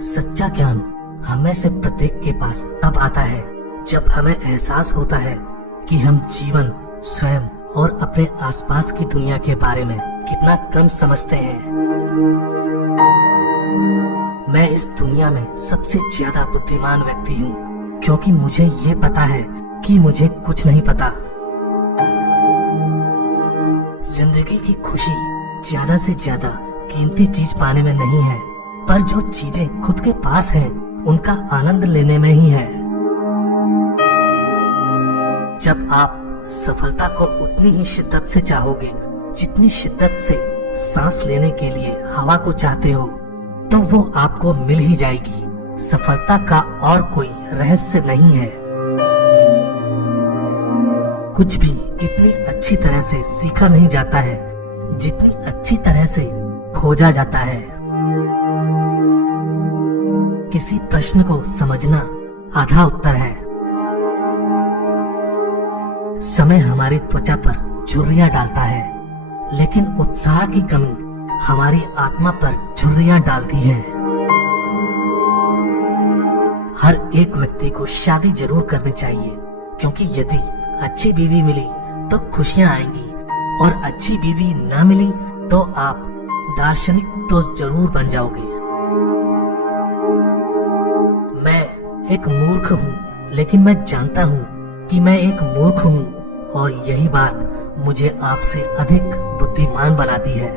सच्चा ज्ञान हमें से प्रत्येक के पास तब आता है जब हमें एहसास होता है कि हम जीवन, स्वयं और अपने आसपास की दुनिया के बारे में कितना कम समझते हैं। मैं इस दुनिया में सबसे ज्यादा बुद्धिमान व्यक्ति हूँ क्योंकि मुझे ये पता है कि मुझे कुछ नहीं पता। जिंदगी की खुशी ज्यादा से ज्यादा कीमती चीज पाने में नहीं है, पर जो चीजें खुद के पास हैं, उनका आनंद लेने में ही है। जब आप सफलता को उतनी ही शिद्दत से चाहोगे जितनी शिद्दत से सांस लेने के लिए हवा को चाहते हो, तो वो आपको मिल ही जाएगी। सफलता का और कोई रहस्य नहीं है। कुछ भी इतनी अच्छी तरह से सीखा नहीं जाता है जितनी अच्छी तरह से खोजा जाता है। किसी प्रश्न को समझना आधा उत्तर है। समय हमारी त्वचा पर झुर्रियां डालता है, लेकिन उत्साह की कमी हमारी आत्मा पर झुर्रियां डालती है। हर एक व्यक्ति को शादी जरूर करनी चाहिए, क्योंकि यदि अच्छी बीवी मिली तो खुशियां आएंगी, और अच्छी बीवी ना मिली तो आप दार्शनिक तो जरूर बन जाओगे। मैं एक मूर्ख हूँ, लेकिन मैं जानता हूँ कि मैं एक मूर्ख हूँ, और यही बात मुझे आपसे अधिक बुद्धिमान बनाती है।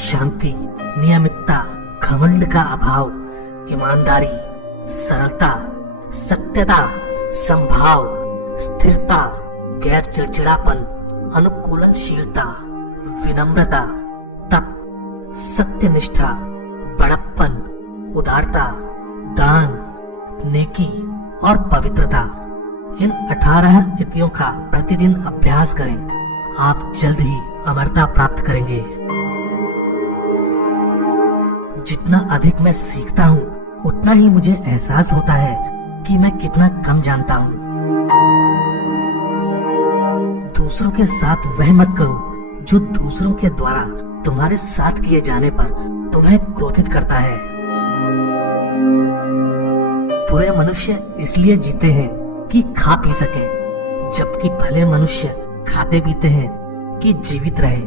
शांति, नियमितता, घमंड का अभाव, ईमानदारी, सरलता, सत्यता, संभाव, स्थिरता, गैर चिड़चिड़ापन, अनुकूलनशीलता, विनम्रता, तप, सत्यनिष्ठा, बड़प्पन, उदारता, दान, नेकी और पवित्रता, इन 18 नीतियों का प्रतिदिन अभ्यास करें। आप जल्द ही अमरता प्राप्त करेंगे। जितना अधिक मैं सीखता हूँ, उतना ही मुझे एहसास होता है कि मैं कितना कम जानता हूँ। दूसरों के साथ वह मत करो जो दूसरों के द्वारा तुम्हारे साथ किए जाने पर तुम्हें क्रोधित करता है। बुरे मनुष्य इसलिए जीते हैं कि खा पी सके, जबकि भले मनुष्य खाते पीते हैं कि जीवित रहे।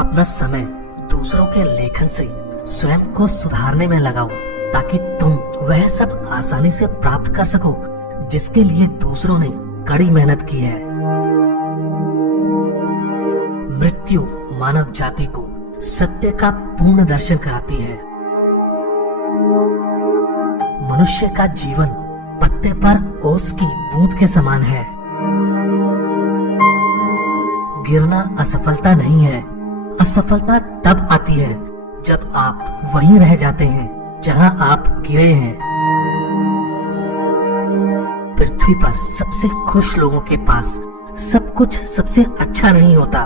अपना समय दूसरों के लेखन से स्वयं को सुधारने में लगाओ, ताकि तुम वह सब आसानी से प्राप्त कर सको जिसके लिए दूसरों ने कड़ी मेहनत की है। मृत्यु मानव जाति को सत्य का पूर्ण दर्शन कराती है। मनुष्य का जीवन पत्ते पर ओस की बूंद के समान है। गिरना असफलता नहीं है। असफलता तब आती है जब आप वहीं रह जाते हैं जहां आप गिरे हैं। पृथ्वी पर सबसे खुश लोगों के पास सब कुछ सबसे अच्छा नहीं होता।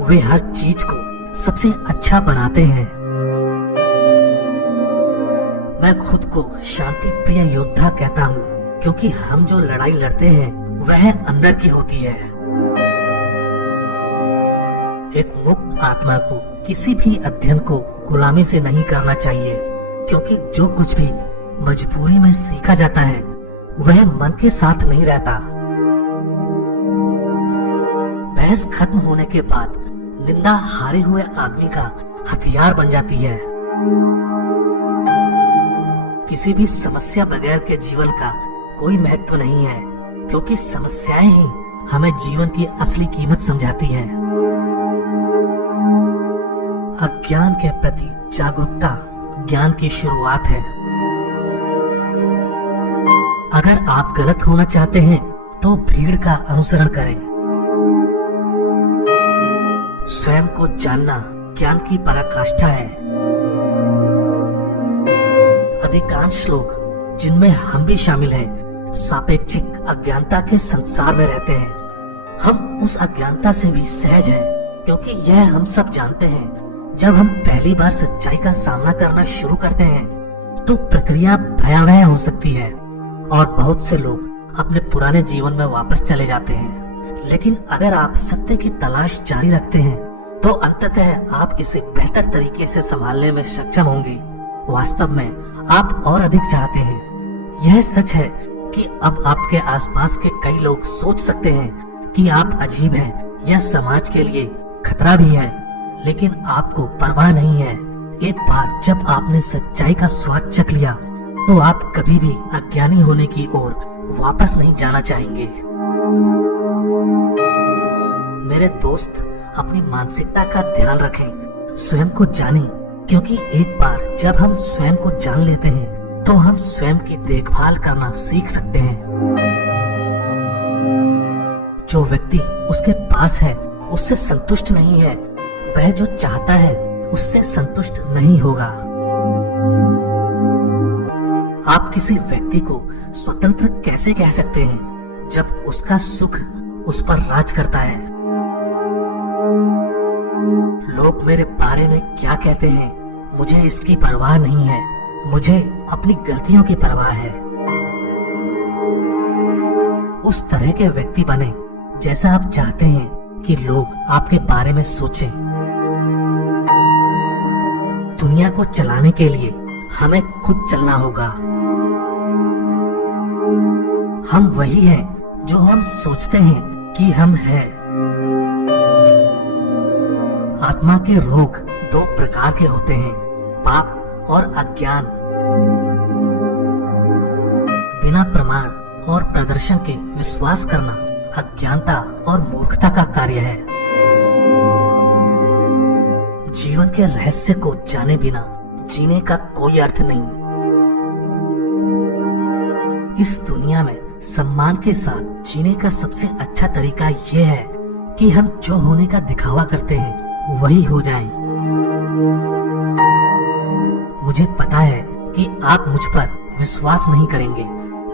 वे हर चीज को सबसे अच्छा बनाते हैं। मैं खुद को शांति प्रिय योद्धा कहता हूँ, क्योंकि हम जो लड़ाई लड़ते हैं वह अंदर की होती है। एक मुक्त आत्मा को किसी भी अध्ययन को गुलामी से नहीं करना चाहिए, क्योंकि जो कुछ भी मजबूरी में सीखा जाता है वह मन के साथ नहीं रहता। बहस खत्म होने के बाद निंदा हारे हुए आदमी का हथियार बन जाती है। किसी भी समस्या बगैर के जीवन का कोई महत्व नहीं है, क्योंकि समस्याएं ही हमें जीवन की असली कीमत समझाती हैं। अज्ञान के प्रति जागरूकता ज्ञान की शुरुआत है। अगर आप गलत होना चाहते हैं तो भीड़ का अनुसरण करें। स्वयं को जानना ज्ञान की पराकाष्ठा है। अधिकांश लोग, जिनमें हम भी शामिल हैं, सापेक्षिक अज्ञानता के संसार में रहते हैं। हम उस अज्ञानता से भी सहज हैं, क्योंकि यह हम सब जानते हैं। जब हम पहली बार सच्चाई का सामना करना शुरू करते हैं तो प्रक्रिया भयावह हो सकती है, और बहुत से लोग अपने पुराने जीवन में वापस चले जाते हैं। लेकिन अगर आप सत्य की तलाश जारी रखते हैं तो अंततः आप इसे बेहतर तरीके से संभालने में सक्षम होंगे। वास्तव में आप और अधिक चाहते हैं। यह सच है कि अब आपके आसपास के कई लोग सोच सकते हैं कि आप अजीब हैं या समाज के लिए खतरा भी है, लेकिन आपको परवाह नहीं है। एक बार जब आपने सच्चाई का स्वाद चख लिया तो आप कभी भी अज्ञानी होने की ओर वापस नहीं जाना चाहेंगे। मेरे दोस्त, अपनी मानसिकता का ध्यान रखें, स्वयं को जानें, क्योंकि एक बार जब हम स्वयं को जान लेते हैं तो हम स्वयं की देखभाल करना सीख सकते हैं। जो व्यक्ति उसके पास है उससे संतुष्ट नहीं है, वह जो चाहता है उससे संतुष्ट नहीं होगा। आप किसी व्यक्ति को स्वतंत्र कैसे कह सकते हैं जब उसका सुख उस पर राज करता है? लोग मेरे बारे में क्या कहते हैं, मुझे इसकी परवाह नहीं है। मुझे अपनी गलतियों की परवाह है। उस तरह के व्यक्ति बने जैसा आप चाहते हैं कि लोग आपके बारे में सोचें। दुनिया को चलाने के लिए हमें खुद चलना होगा। हम वही हैं जो हम सोचते हैं कि हम हैं। आत्मा के रोग दो प्रकार के होते हैं, पाप और अज्ञान। बिना प्रमाण और प्रदर्शन के विश्वास करना अज्ञानता और मूर्खता का कार्य है। जीवन के रहस्य को जाने बिना जीने का कोई अर्थ नहीं। इस दुनिया में सम्मान के साथ जीने का सबसे अच्छा तरीका यह है कि हम जो होने का दिखावा करते हैं वही हो जाएं। मुझे पता है कि आप मुझ पर विश्वास नहीं करेंगे,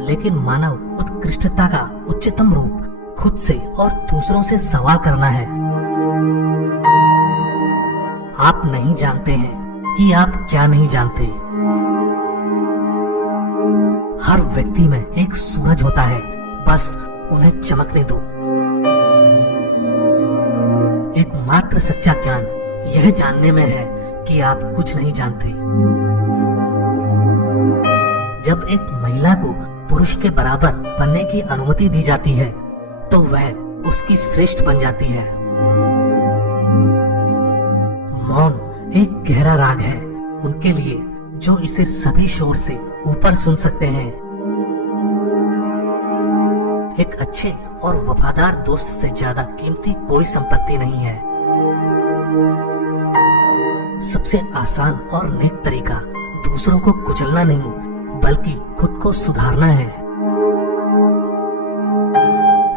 लेकिन मानव उत्कृष्टता का उच्चतम रूप खुद से और दूसरों से सवाल करना है। आप नहीं जानते हैं कि आप क्या नहीं जानते। हर व्यक्ति में एक सूरज होता है, बस उन्हें चमकने दो। एकमात्र सच्चा ज्ञान यह जानने में है कि आप कुछ नहीं जानते। जब एक महिला को पुरुष के बराबर बनने की अनुमति दी जाती है तो वह उसकी श्रेष्ठ बन जाती है। मौन एक गहरा राग है उनके लिए जो इसे सभी शोर से ऊपर सुन सकते हैं। एक अच्छे और वफादार दोस्त से ज्यादा कीमती कोई संपत्ति नहीं है। सबसे आसान और नेक तरीका दूसरों को कुचलना नहीं बल्कि खुद को सुधारना है।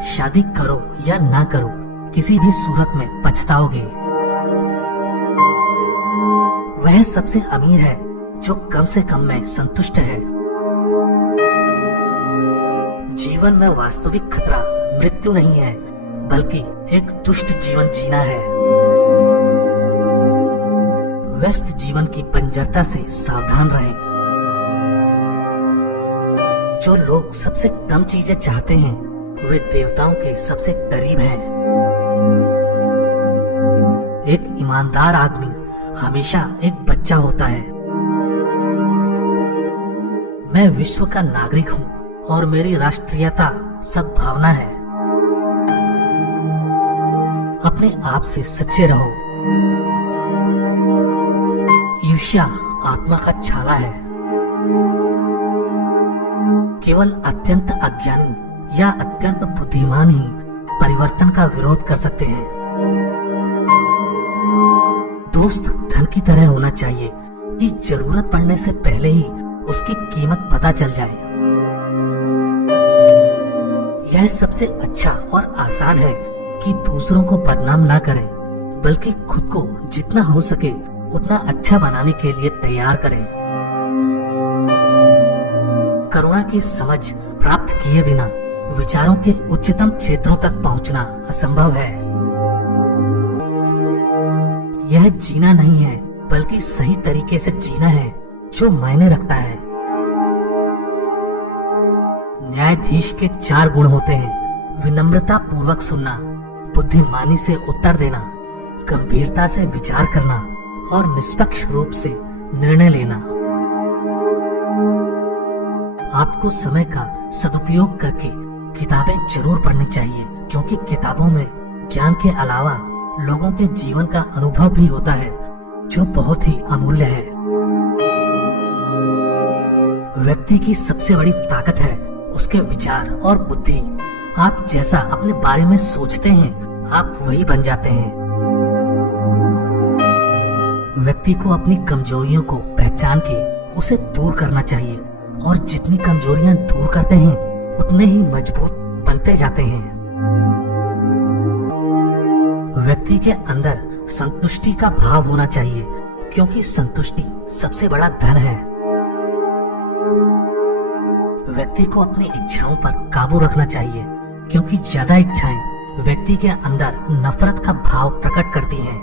शादी करो या ना करो, किसी भी सूरत में पछताओगे। वह सबसे अमीर है जो कम से कम में संतुष्ट है। जीवन में वास्तविक खतरा मृत्यु नहीं है बल्कि एक दुष्ट जीवन जीना है। व्यस्त जीवन की बंजरता से सावधान रहें। जो लोग सबसे कम चीजें चाहते हैं वे देवताओं के सबसे करीब हैं। एक ईमानदार आदमी हमेशा एक बच्चा होता है। मैं विश्व का नागरिक हूँ और मेरी राष्ट्रीयता सद्भावना है। अपने आप से सच्चे रहो। ईर्ष्या आत्मा का छाला है। केवल अत्यंत अज्ञानी या अत्यंत बुद्धिमान ही परिवर्तन का विरोध कर सकते हैं। दोस्त धन की तरह होना चाहिए कि जरूरत पड़ने से पहले ही उसकी कीमत पता चल जाए। यह सबसे अच्छा और आसान है कि दूसरों को बदनाम ना करें बल्कि खुद को जितना हो सके उतना अच्छा बनाने के लिए तैयार करें। करुणा की समझ प्राप्त किए बिना विचारों के उच्चतम क्षेत्रों तक पहुंचना असंभव है। यह जीना नहीं है बल्कि सही तरीके से जीना है जो मायने रखता है। न्यायाधीश के 4 गुण होते हैं: विनम्रता पूर्वक सुनना, बुद्धिमानी से उत्तर देना, गंभीरता से विचार करना और निष्पक्ष रूप से निर्णय लेना। आपको समय का सदुपयोग करके किताबें जरूर पढ़नी चाहिए, क्योंकि किताबों में ज्ञान के अलावा लोगों के जीवन का अनुभव भी होता है, जो बहुत ही अमूल्य है। व्यक्ति की सबसे बड़ी ताकत है उसके विचार और बुद्धि। आप जैसा अपने बारे में सोचते हैं, आप वही बन जाते हैं। व्यक्ति को अपनी कमजोरियों को पहचान के उसे दूर करना चाहिए, और जितनी कमजोरियां दूर करते हैं उतने ही मजबूत बनते जाते हैं। व्यक्ति के अंदर संतुष्टि का भाव होना चाहिए, क्योंकि संतुष्टि सबसे बड़ा धन है। व्यक्ति को अपनी इच्छाओं पर काबू रखना चाहिए, क्योंकि ज्यादा इच्छाएं व्यक्ति के अंदर नफरत का भाव प्रकट करती हैं।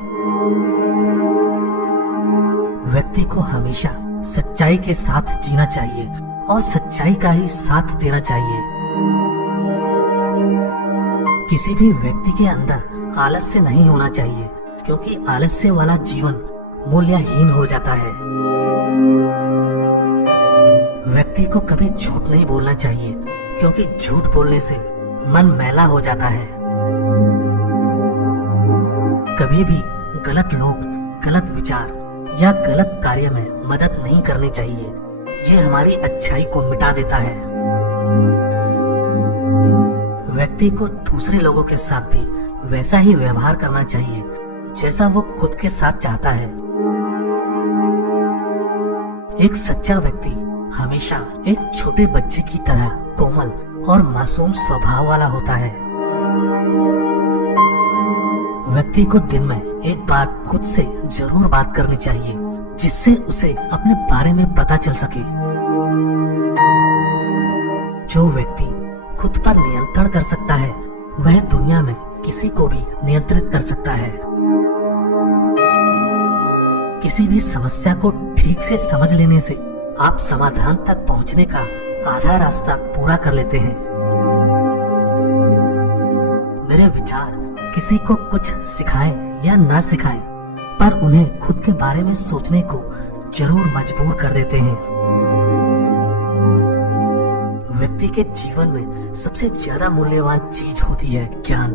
व्यक्ति को हमेशा सच्चाई के साथ जीना चाहिए और सच्चाई का ही साथ देना चाहिए। किसी भी व्यक्ति के अंदर आलस्य नहीं होना चाहिए, क्योंकि आलस्य वाला जीवन मूल्यहीन हो जाता है। व्यक्ति को कभी झूठ नहीं बोलना चाहिए, क्योंकि झूठ बोलने से मन मैला हो जाता है। कभी भी गलत लोग, गलत विचार या गलत कार्य में मदद नहीं करनी चाहिए। ये हमारी अच्छाई को मिटा देता है। व्यक्ति को दूसरे लोगों के साथ भी वैसा ही व्यवहार करना चाहिए जैसा वो खुद के साथ चाहता है। एक सच्चा व्यक्ति हमेशा एक छोटे बच्चे की तरह कोमल और मासूम स्वभाव वाला होता है। व्यक्ति को दिन में एक बार खुद से जरूर बात करनी चाहिए, जिससे उसे अपने बारे में पता चल सके। जो व्यक्ति खुद पर नियंत्रण कर सकता है, वह दुनिया में किसी को भी नियंत्रित कर सकता है। किसी भी समस्या को ठीक से समझ लेने से आप समाधान तक पहुंचने का आधा रास्ता पूरा कर लेते हैं। मेरे विचार किसी को कुछ सिखाएं या ना सिखाएं, पर उन्हें खुद के बारे में सोचने को जरूर मजबूर कर देते हैं। व्यक्ति के जीवन में सबसे ज्यादा मूल्यवान चीज होती है ज्ञान,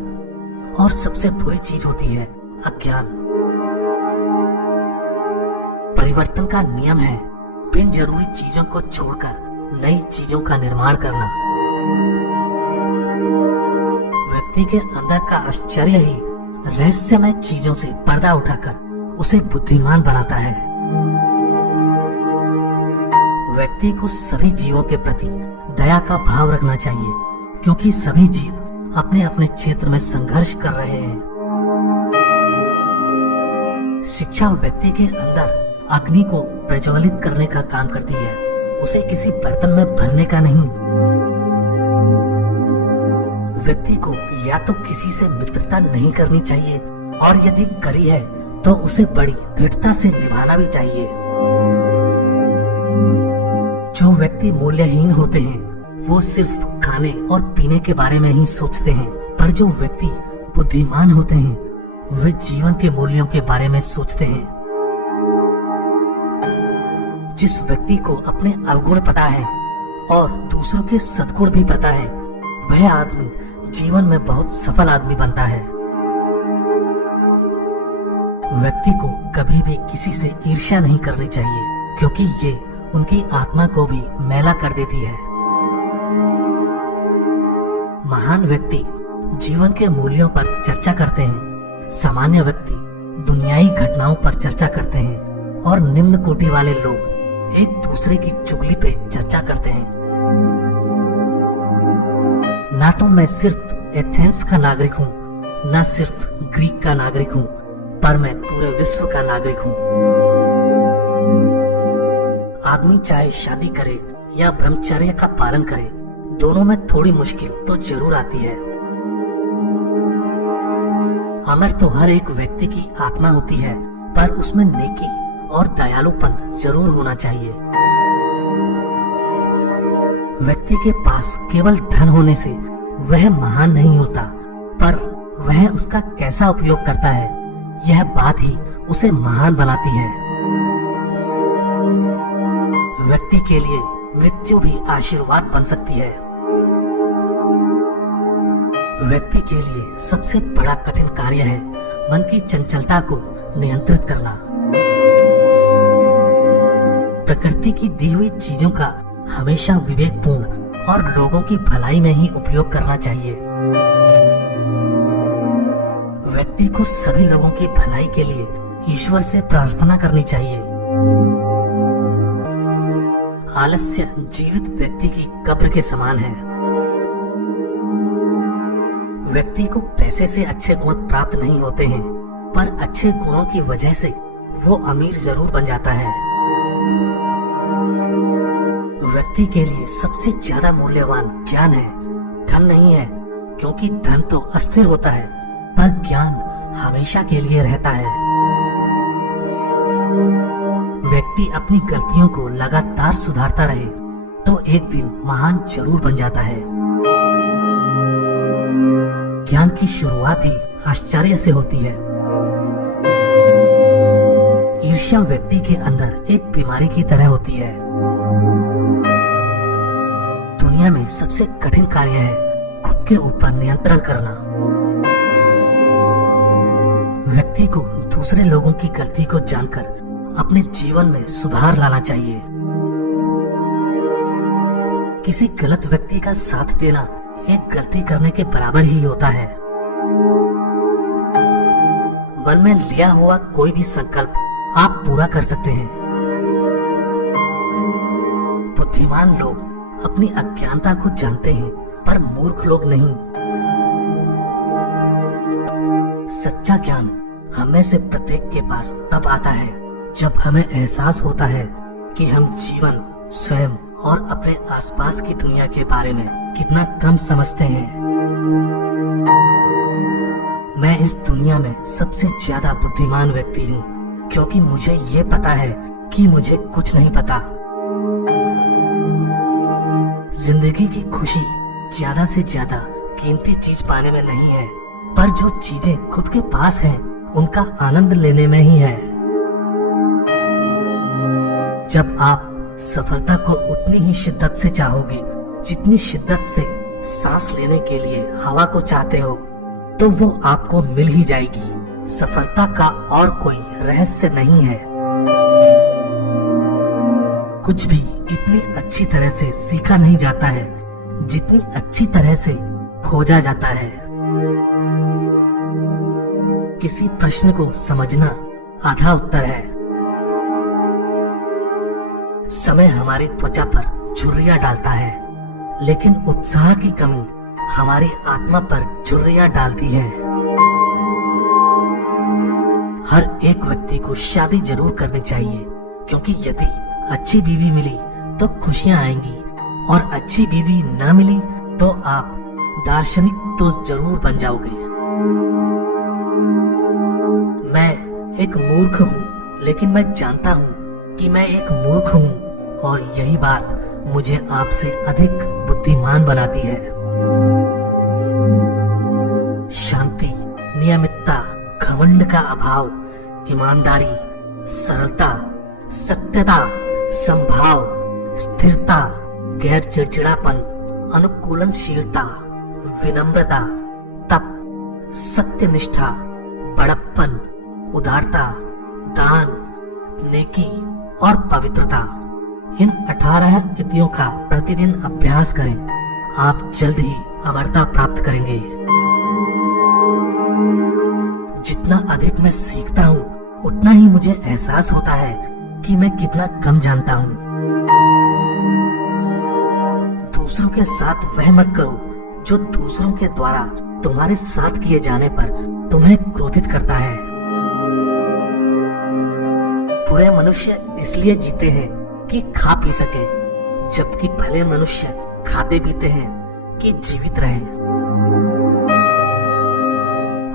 और सबसे बुरी चीज होती है अज्ञान। परिवर्तन का नियम है बिन जरूरी चीजों को छोड़कर नई चीजों का निर्माण करना। व्यक्ति के अंदर का आश्चर्य ही रहस्यमय चीजों से पर्दा उठाकर उसे बुद्धिमान बनाता है। व्यक्ति को सभी जीवों के प्रति दया का भाव रखना चाहिए, क्योंकि सभी जीव अपने अपने क्षेत्र में संघर्ष कर रहे हैं। शिक्षा व्यक्ति के अंदर अग्नि को प्रज्वलित करने का काम करती है, उसे किसी बर्तन में भरने का नहीं। व्यक्ति को या तो किसी से मित्रता नहीं करनी चाहिए, और यदि करी है तो उसे बड़ी दृढ़ता से निभाना भी चाहिए। जो व्यक्ति मूल्यहीन होते हैं वो सिर्फ खाने और पीने के बारे में ही सोचते हैं, पर जो व्यक्ति बुद्धिमान होते हैं वे जीवन के मूल्यों के बारे में सोचते हैं। जिस व्यक्ति को अपने अवगुण पता है और दूसरों के सद्गुण भी पता है, वह आदमी जीवन में बहुत सफल आदमी बनता है। व्यक्ति को कभी भी किसी से ईर्ष्या नहीं करनी चाहिए, क्योंकि ये उनकी आत्मा को भी मैला कर देती है। महान व्यक्ति जीवन के मूल्यों पर चर्चा करते हैं, सामान्य व्यक्ति दुनियाई घटनाओं पर चर्चा करते हैं, और निम्न कोटि वाले लोग एक दूसरे की चुगली पे चर्चा करते हैं। ना तो मैं सिर्फ एथेंस का नागरिक हूँ, ना सिर्फ ग्रीक का नागरिक हूँ, पर मैं पूरे विश्व का नागरिक हूँ। आदमी चाहे शादी करे या ब्रह्मचर्य का पालन करे, दोनों में थोड़ी मुश्किल तो जरूर आती है। अमर तो हर एक व्यक्ति की आत्मा होती है, पर उसमें नेकी और दयालुपन जरूर होना चाहिए। व्यक्ति के पास केवल धन होने से वह महान नहीं होता, पर वह उसका कैसा उपयोग करता है यह बात ही उसे महान बनाती है। व्यक्ति के लिए मृत्यु भी आशीर्वाद बन सकती है। व्यक्ति के लिए सबसे बड़ा कठिन कार्य है मन की चंचलता को नियंत्रित करना। प्रकृति की दी हुई चीजों का हमेशा विवेकपूर्ण और लोगों की भलाई में ही उपयोग करना चाहिए। व्यक्ति को सभी लोगों की भलाई के लिए ईश्वर से प्रार्थना करनी चाहिए। आलस्य जीवित व्यक्ति की कब्र के समान है। व्यक्ति को पैसे से अच्छे गुण प्राप्त नहीं होते हैं, पर अच्छे गुणों की वजह से वो अमीर जरूर बन जाता है। व्यक्ति के लिए सबसे ज्यादा मूल्यवान ज्ञान है, धन नहीं है, क्योंकि धन तो अस्थिर होता है, पर ज्ञान हमेशा के लिए रहता है। व्यक्ति अपनी गलतियों को लगातार सुधारता रहे तो एक दिन महान जरूर बन जाता है। ज्ञान की शुरुआत ही आश्चर्य से होती है। ईर्ष्या व्यक्ति के अंदर एक बीमारी की तरह होती है। दुनिया में सबसे कठिन कार्य है खुद के ऊपर नियंत्रण करना। व्यक्ति को दूसरे लोगों की गलती को जानकर अपने जीवन में सुधार लाना चाहिए। किसी गलत व्यक्ति का साथ देना एक गलती करने के बराबर ही होता है। मन में लिया हुआ कोई भी संकल्प आप पूरा कर सकते हैं। बुद्धिमान लोग अपनी अज्ञानता को जानते हैं, पर मूर्ख लोग नहीं। सच्चा ज्ञान हमें से प्रत्येक के पास तब आता है जब हमें एहसास होता है कि हम जीवन, स्वयं और अपने आसपास की दुनिया के बारे में कितना कम समझते हैं। मैं इस दुनिया में सबसे ज्यादा बुद्धिमान व्यक्ति हूँ, क्योंकि मुझे ये पता है कि मुझे कुछ नहीं पता। जिंदगी की खुशी ज्यादा से ज्यादा कीमती चीज पाने में नहीं है, पर जो चीजें खुद के पास हैं, उनका आनंद लेने में ही है। जब आप सफलता को उतनी ही शिद्दत से चाहोगे जितनी शिद्दत से सांस लेने के लिए हवा को चाहते हो, तो वो आपको मिल ही जाएगी। सफलता का और कोई रहस्य नहीं है। कुछ भी इतनी अच्छी तरह से सीखा नहीं जाता है जितनी अच्छी तरह से खोजा जाता है। किसी प्रश्न को समझना आधा उत्तर है। समय हमारी त्वचा पर झुर्रियां डालता है, लेकिन उत्साह की कमी हमारी आत्मा पर झुर्रियां डालती है। हर एक व्यक्ति को शादी जरूर करनी चाहिए, क्योंकि यदि अच्छी बीवी मिली तो खुशियां आएंगी, और अच्छी बीवी ना मिली तो आप दार्शनिक तो जरूर बन जाओगे। मैं एक मूर्ख हूँ, लेकिन मैं जानता हूँ कि मैं एक मूर्ख हूँ, और यही बात मुझे आपसे अधिक बुद्धिमान बनाती है। शांति, नियमितता, घमंड का अभाव, ईमानदारी, सरलता, सत्यता, संभाव, स्थिरता, गैर चिड़चिड़ापन, अनुकूलनशीलता, विनम्रता, तप, सत्यनिष्ठा, बड़प्पन, उदारता, दान, नेकी और पवित्रता, इन 18 विधियों का प्रतिदिन अभ्यास करें। आप जल्द ही अमरता प्राप्त करेंगे। जितना अधिक मैं सीखता हूँ, उतना ही मुझे एहसास होता है कि मैं कितना कम जानता हूँ। दूसरों के साथ वह मत करो जो दूसरों के द्वारा तुम्हारे साथ किए जाने पर तुम्हें क्रोधित करता है। बुरे मनुष्य इसलिए जीते हैं कि खा पी सके, जबकि भले मनुष्य खाते पीते हैं कि जीवित रहें।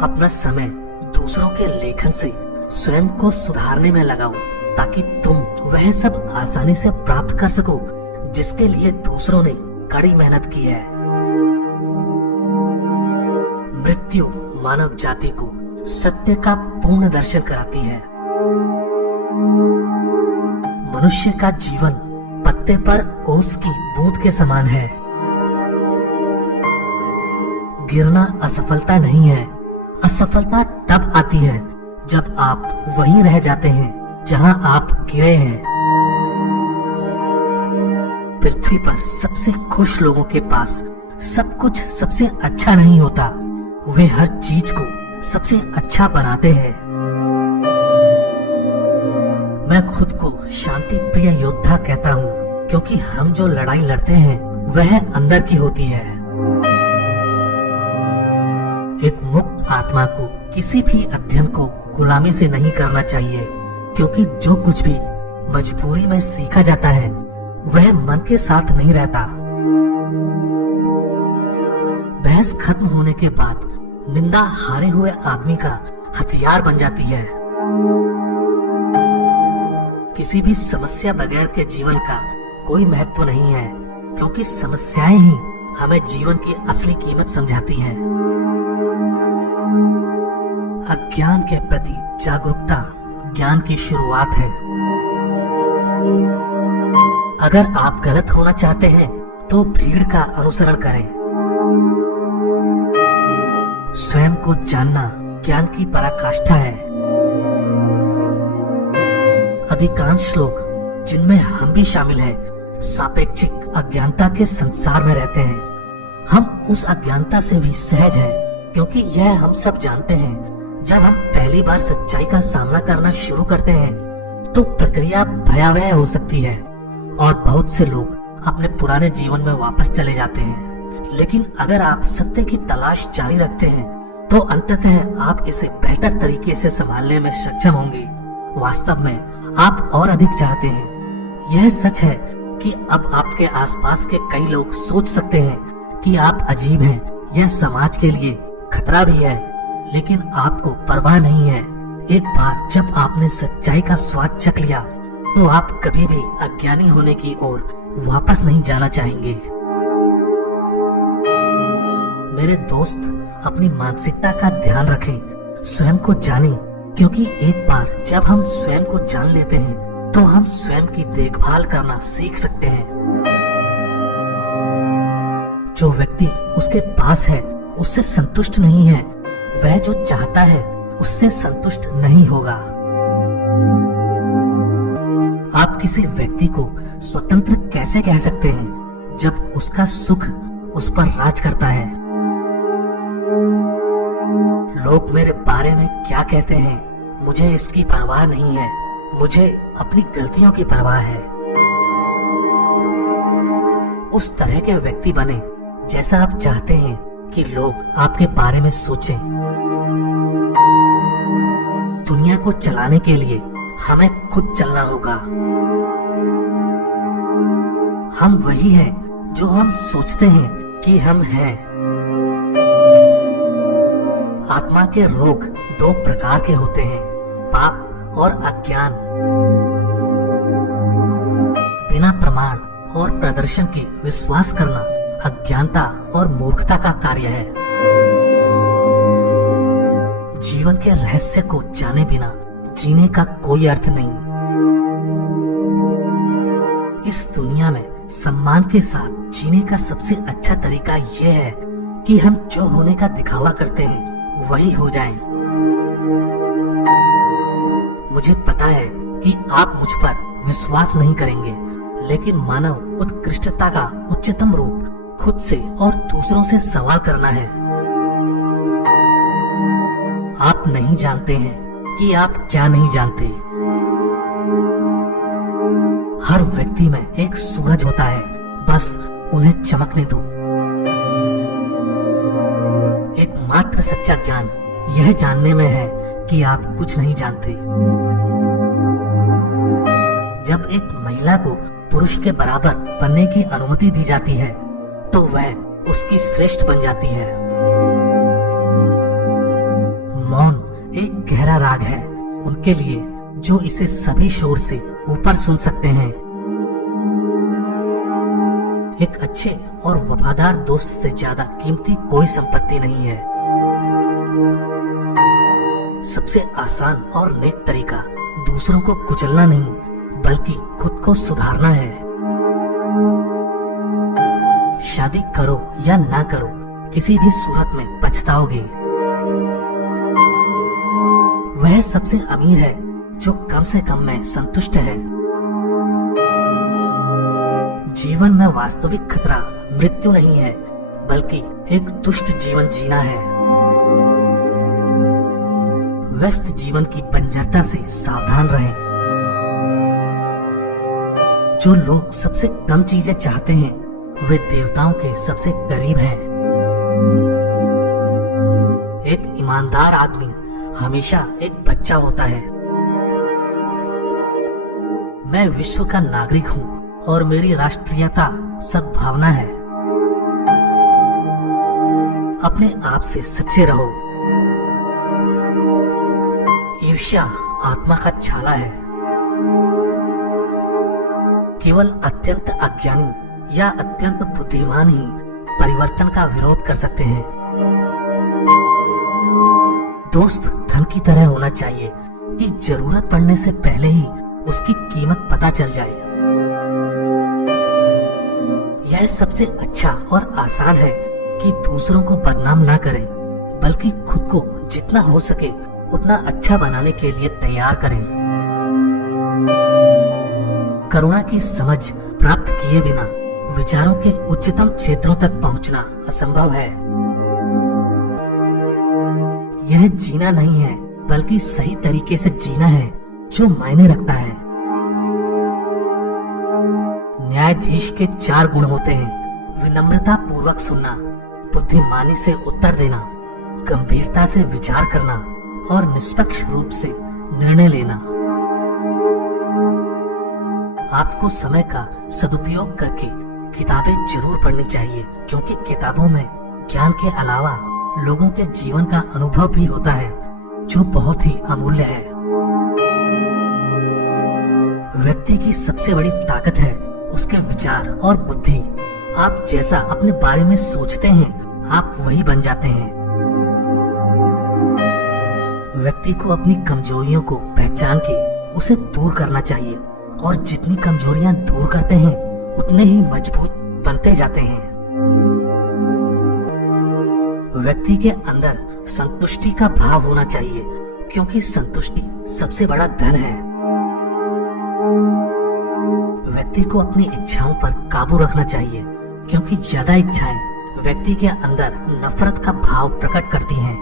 अपना समय दूसरों के लेखन से स्वयं को सुधारने में लगाओ, ताकि तुम वह सब आसानी से प्राप्त कर सको जिसके लिए दूसरों ने कड़ी मेहनत की है। मृत्यु मानव जाति को सत्य का पूर्ण दर्शन कराती है। मनुष्य का जीवन पत्ते पर ओस की बूंद के समान है। गिरना असफलता नहीं है। असफलता तब आती है जब आप वहीं रह जाते हैं जहां आप गिरे हैं। पृथ्वी पर सबसे खुश लोगों के पास सब कुछ सबसे अच्छा नहीं होता। वे हर चीज को सबसे अच्छा बनाते हैं। मैं खुद को शांति प्रिय योद्धा कहता हूँ, क्योंकि हम जो लड़ाई लड़ते हैं वह अंदर की होती है। एक मुक्त आत्मा को किसी भी अध्ययन को गुलामी से नहीं करना चाहिए, क्योंकि जो कुछ भी मजबूरी में सीखा जाता है वह मन के साथ नहीं रहता। बहस खत्म होने के बाद निंदा हारे हुए आदमी का हथियार बन जाती है। किसी भी समस्या बगैर के जीवन का कोई महत्व नहीं है, क्योंकि समस्याएं ही हमें जीवन की असली कीमत समझाती हैं। अज्ञान के प्रति जागरूकता ज्ञान की शुरुआत है। अगर आप गलत होना चाहते हैं तो भीड़ का अनुसरण करें। स्वयं को जानना ज्ञान की पराकाष्ठा है। अधिकांश लोग, जिनमें हम भी शामिल हैं, सापेक्षिक अज्ञानता के संसार में रहते हैं। हम उस अज्ञानता से भी सहज हैं, क्योंकि यह हम सब जानते हैं। जब हम पहली बार सच्चाई का सामना करना शुरू करते हैं तो प्रक्रिया भयावह हो सकती है और बहुत से लोग अपने पुराने जीवन में वापस चले जाते हैं। लेकिन अगर आप सत्य की तलाश जारी रखते हैं तो अंततः आप इसे बेहतर तरीके से संभालने में सक्षम होंगे। वास्तव में आप और अधिक चाहते हैं। यह सच है कि अब आपके आसपास के कई लोग सोच सकते हैं कि आप अजीब हैं, यह समाज के लिए खतरा भी है, लेकिन आपको परवाह नहीं है। एक बार जब आपने सच्चाई का स्वाद चख लिया तो आप कभी भी अज्ञानी होने की ओर वापस नहीं जाना चाहेंगे। मेरे दोस्त, अपनी मानसिकता का ध्यान रखें, स्वयं को जानें, क्योंकि एक बार जब हम स्वयं को जान लेते हैं तो हम स्वयं की देखभाल करना सीख सकते हैं। जो व्यक्ति उसके पास है उससे संतुष्ट नहीं है, वह जो चाहता है उससे संतुष्ट नहीं होगा। आप किसी व्यक्ति को स्वतंत्र कैसे कह सकते हैं जब उसका सुख उस पर राज करता है? लोग मेरे बारे में क्या कहते हैं, मुझे इसकी परवाह नहीं है। मुझे अपनी गलतियों की परवाह है। उस तरह के व्यक्ति बने जैसा आप चाहते हैं कि लोग आपके बारे में सोचें। दुनिया को चलाने के लिए हमें खुद चलना होगा। हम वही हैं जो हम सोचते हैं कि हम हैं। आत्मा के रोग दो प्रकार के होते हैं, पाप और अज्ञान। बिना प्रमाण और प्रदर्शन के विश्वास करना अज्ञानता और मूर्खता का कार्य है। जीवन के रहस्य को जाने बिना जीने का कोई अर्थ नहीं। इस दुनिया में सम्मान के साथ जीने का सबसे अच्छा तरीका यह है कि हम जो होने का दिखावा करते हैं वही हो जाएं। मुझे पता है कि आप मुझ पर विश्वास नहीं करेंगे, लेकिन मानव उत्कृष्टता का उच्चतम रूप खुद से और दूसरों से सवाल करना है। आप नहीं जानते हैं कि आप क्या नहीं जानते। हर व्यक्ति में एक सूरज होता है, बस उन्हें चमकने दो। एकमात्र सच्चा ज्ञान यह जानने में है कि आप कुछ नहीं जानते। जब एक महिला को पुरुष के बराबर बनने की अनुमति दी जाती है तो वह उसकी श्रेष्ठ बन जाती है। मौन एक गहरा राग है उनके लिए जो इसे सभी शोर से ऊपर सुन सकते हैं। एक अच्छे और वफादार दोस्त से ज्यादा कीमती कोई संपत्ति नहीं है। सबसे आसान और नेक तरीका दूसरों को कुचलना नहीं बल्कि खुद को सुधारना है। शादी करो या ना करो, किसी भी सूरत में पछताओगे। वह सबसे अमीर है जो कम से कम में संतुष्ट है। जीवन में वास्तविक खतरा मृत्यु नहीं है बल्कि एक दुष्ट जीवन जीना है। व्यस्त जीवन की बंजरता से सावधान रहें। जो लोग सबसे कम चीजें चाहते हैं वे देवताओं के सबसे करीब हैं। एक ईमानदार आदमी हमेशा एक बच्चा होता है। मैं विश्व का नागरिक हूँ और मेरी राष्ट्रीयता सद्भावना है। अपने आप से सच्चे रहो। ईर्ष्या आत्मा का छाला है। केवल अत्यंत अज्ञानी या अत्यंत बुद्धिमान ही परिवर्तन का विरोध कर सकते हैं। दोस्त धन की तरह होना चाहिए कि जरूरत पड़ने से पहले ही उसकी कीमत पता चल जाए। यह सबसे अच्छा और आसान है कि दूसरों को बदनाम ना करें बल्कि खुद को जितना हो सके उतना अच्छा बनाने के लिए तैयार करें। करुणा की समझ प्राप्त किए बिना विचारों के उच्चतम क्षेत्रों तक पहुंचना असंभव है। यह जीना नहीं है बल्कि सही तरीके से जीना है जो मायने रखता है। न्यायाधीश के 4 गुण होते हैं: विनम्रता पूर्वक सुनना, बुद्धिमानी से उत्तर देना, गंभीरता से विचार करना और निष्पक्ष रूप से निर्णय लेना। आपको समय का सदुपयोग करके किताबें जरूर पढ़नी चाहिए क्योंकि किताबों में ज्ञान के अलावा लोगों के जीवन का अनुभव भी होता है जो बहुत ही अमूल्य है। व्यक्ति की सबसे बड़ी ताकत है उसके विचार और बुद्धि। आप जैसा अपने बारे में सोचते हैं आप वही बन जाते हैं। व्यक्ति को अपनी कमजोरियों को पहचान के उसे दूर करना चाहिए और जितनी कमजोरियां दूर करते हैं उतने ही मजबूत बनते जाते हैं। व्यक्ति के अंदर संतुष्टि का भाव होना चाहिए क्योंकि संतुष्टि सबसे बड़ा धन है। व्यक्ति को अपनी इच्छाओं पर काबू रखना चाहिए क्योंकि ज्यादा इच्छाएं व्यक्ति के अंदर नफरत का भाव प्रकट करती हैं।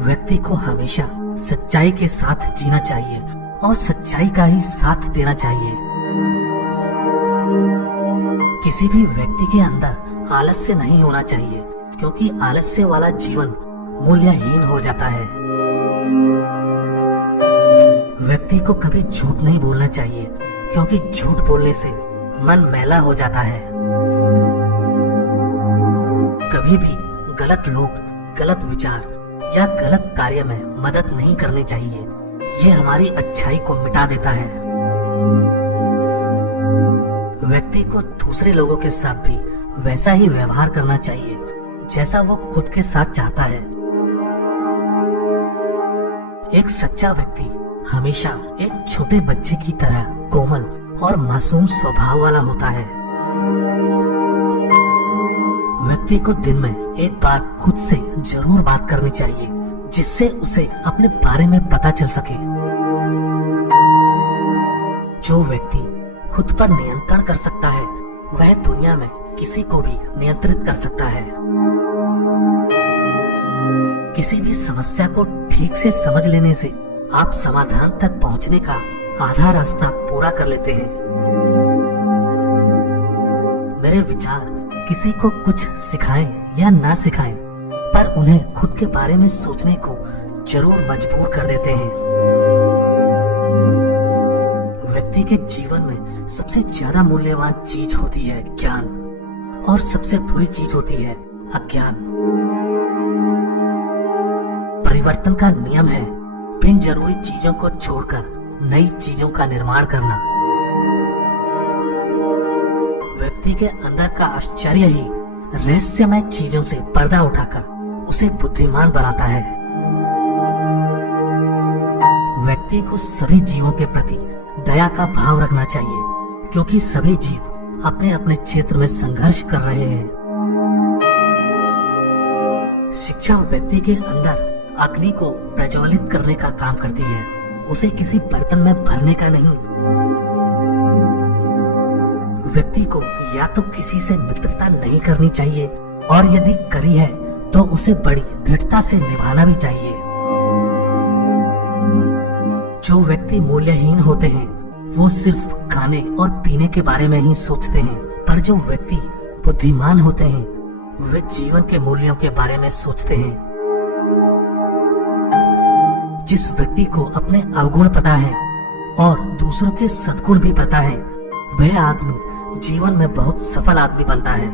व्यक्ति को हमेशा सच्चाई के साथ जीना चाहिए और सच्चाई का ही साथ देना चाहिए। किसी भी व्यक्ति के अंदर आलस्य नहीं होना चाहिए क्योंकि आलस्य वाला जीवन मूल्यहीन हो जाता है। व्यक्ति को कभी झूठ नहीं बोलना चाहिए क्योंकि झूठ बोलने से मन मैला हो जाता है। कभी भी गलत लोग, गलत विचार या गलत कार्य में मदद नहीं करनी चाहिए। ये हमारी अच्छाई को मिटा देता है। व्यक्ति को दूसरे लोगों के साथ भी वैसा ही व्यवहार करना चाहिए जैसा वो खुद के साथ चाहता है। एक सच्चा व्यक्ति हमेशा एक छोटे बच्चे की तरह कोमल और मासूम स्वभाव वाला होता है। व्यक्ति को दिन में एक बार खुद से जरूर बात करनी चाहिए जिससे उसे अपने बारे में पता चल सके। जो व्यक्ति खुद पर नियंत्रण कर सकता है वह दुनिया में किसी को भी नियंत्रित कर सकता है। किसी भी समस्या को ठीक से समझ लेने से आप समाधान तक पहुंचने का आधा रास्ता पूरा कर लेते हैं। मेरे विचार किसी को कुछ सिखाएं या ना सिखाएं, पर उन्हें खुद के बारे में सोचने को जरूर मजबूर कर देते हैं। व्यक्ति के जीवन में सबसे ज्यादा मूल्यवान चीज होती है ज्ञान और सबसे बुरी चीज होती है अज्ञान। परिवर्तन का नियम है बिन जरूरी चीजों को छोड़कर नई चीजों का निर्माण करना। व्यक्ति के अंदर का आश्चर्य ही रहस्यमय चीजों से पर्दा उठाकर उसे बुद्धिमान बनाता है। व्यक्ति को सभी जीवों के प्रति दया का भाव रखना चाहिए, क्योंकि सभी जीव अपने अपने क्षेत्र में संघर्ष कर रहे हैं। शिक्षा व्यक्ति के अंदर अग्नि को प्रज्वलित करने का काम करती है, उसे किसी बर्तन में भरने का नहीं। व्यक्ति को या तो किसी से मित्रता नहीं करनी चाहिए, और यदि करी है तो उसे बड़ी दृढ़ता से निभाना भी चाहिए। जो व्यक्ति मूल्यहीन होते हैं वो सिर्फ खाने और पीने के बारे में ही सोचते हैं, पर जो व्यक्ति बुद्धिमान होते हैं वे जीवन के मूल्यों के बारे में सोचते हैं। जिस व्यक्ति को अपने अवगुण पता है और दूसरों के सद्गुण भी पता है, वह आदमी जीवन में बहुत सफल आदमी बनता है।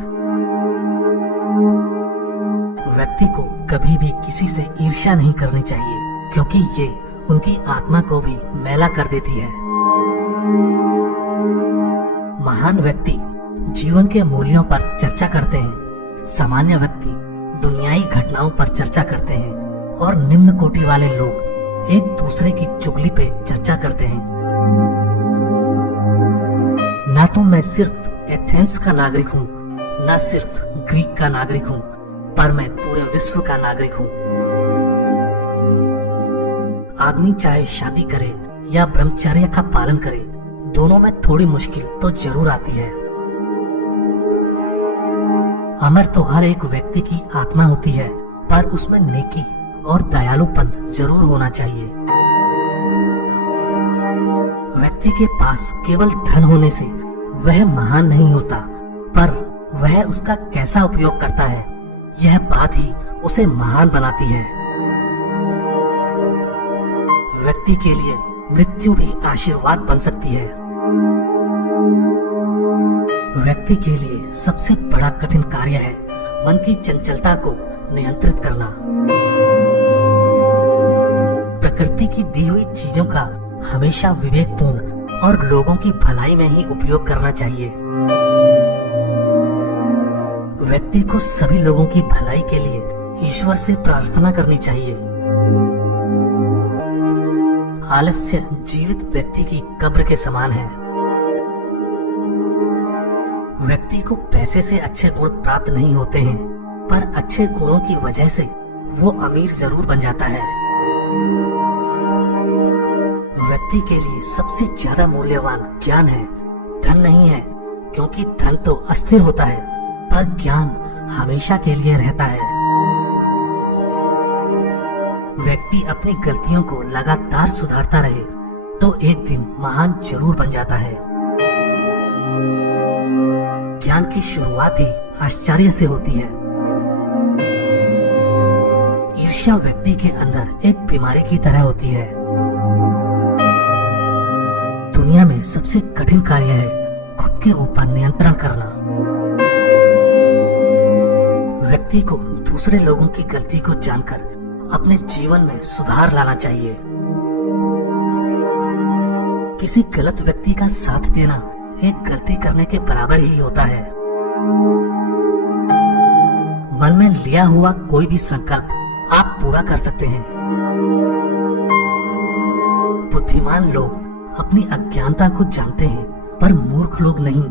व्यक्ति को कभी भी किसी से ईर्ष्या नहीं करनी चाहिए, क्योंकि ये उनकी आत्मा को भी मैला कर देती है। महान व्यक्ति जीवन के मूल्यों पर चर्चा करते हैं, सामान्य व्यक्ति दुनियाई घटनाओं पर चर्चा करते हैं, और निम्न कोटि वाले लोग एक दूसरे की चुगली पे चर्चा करते हैं। ना तो मैं सिर्फ एथेंस का नागरिक हूँ, ना सिर्फ ग्रीक का नागरिक हूँ, पर मैं पूरे विश्व का नागरिक हूँ। आदमी चाहे शादी करे या ब्रह्मचर्य का पालन करे, दोनों में थोड़ी मुश्किल तो जरूर आती है। अमर तो हर एक व्यक्ति की आत्मा होती है, पर उसमें नेकी और दयालुपन जरूर होना चाहिए। व्यक्ति के पास केवल धन होने से वह महान नहीं होता, पर वह उसका कैसा उपयोग करता है, यह बात ही उसे महान बनाती है। व्यक्ति के लिए मृत्यु भी आशीर्वाद बन सकती है। व्यक्ति के लिए सबसे बड़ा कठिन कार्य है मन की चंचलता को नियंत्रित करना। प्रकृति की दी हुई चीजों का हमेशा विवेकपूर्ण और लोगों की भलाई में ही उपयोग करना चाहिए। व्यक्ति को सभी लोगों की भलाई के लिए ईश्वर से प्रार्थना करनी चाहिए। आलस्य जीवित व्यक्ति की कब्र के समान है। व्यक्ति को पैसे से अच्छे गुण प्राप्त नहीं होते हैं, पर अच्छे गुणों की वजह से वो अमीर जरूर बन जाता है। व्यक्ति के लिए सबसे ज्यादा मूल्यवान ज्ञान है, धन नहीं है, क्योंकि धन तो अस्थिर होता है, पर ज्ञान हमेशा के लिए रहता है। व्यक्ति अपनी गलतियों को लगातार सुधारता रहे तो एक दिन महान जरूर बन जाता है। ज्ञान की शुरुआत ही आश्चर्य से होती है। ईर्ष्या व्यक्ति के अंदर एक बीमारी की तरह होती है। दुनिया में सबसे कठिन कार्य है खुद के ऊपर नियंत्रण करना। व्यक्ति को दूसरे लोगों की गलती को जानकर अपने जीवन में सुधार लाना चाहिए। किसी गलत व्यक्ति का साथ देना एक गलती करने के बराबर ही होता है। मन में लिया हुआ कोई भी संकल्प आप पूरा कर सकते हैं। बुद्धिमान लोग अपनी अज्ञानता को जानते हैं, पर मूर्ख लोग नहीं।